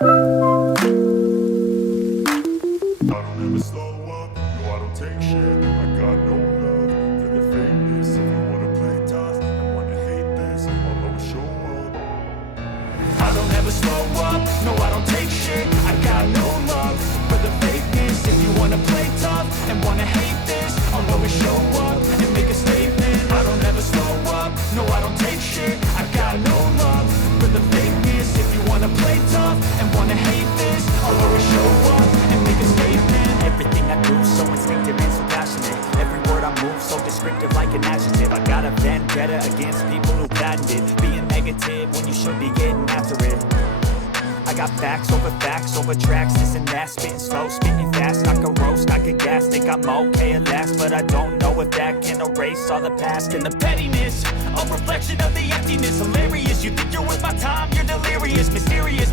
don't ever slow up, no I don't take shit. I got no love for the fakeness. If you wanna play tough and wanna hate this, I'll always show up. I don't ever slow up, no I don't take shit. I got no love for the fakeness. If you wanna play tough and wanna hate this, I'll always show up and make a statement. I don't ever slow up, no I don't take shit. I got no love for the fakeness. If you wanna play tough and wanna hate this, I'll always show up and make a statement. Everything I do so instinctive and so passionate. Every word I move so descriptive like an adjective. I got a vendetta against people who patented being negative when you should be getting after it. I got facts over tracks, this and that. Spitting slow, spitting fast, I can roast, I can gas. Think I'm okay at last, but I don't know if that can erase all the past. And the pettiness, a reflection of the emptiness. Hilarious, you think you're worth my time, you're delirious. Mysterious,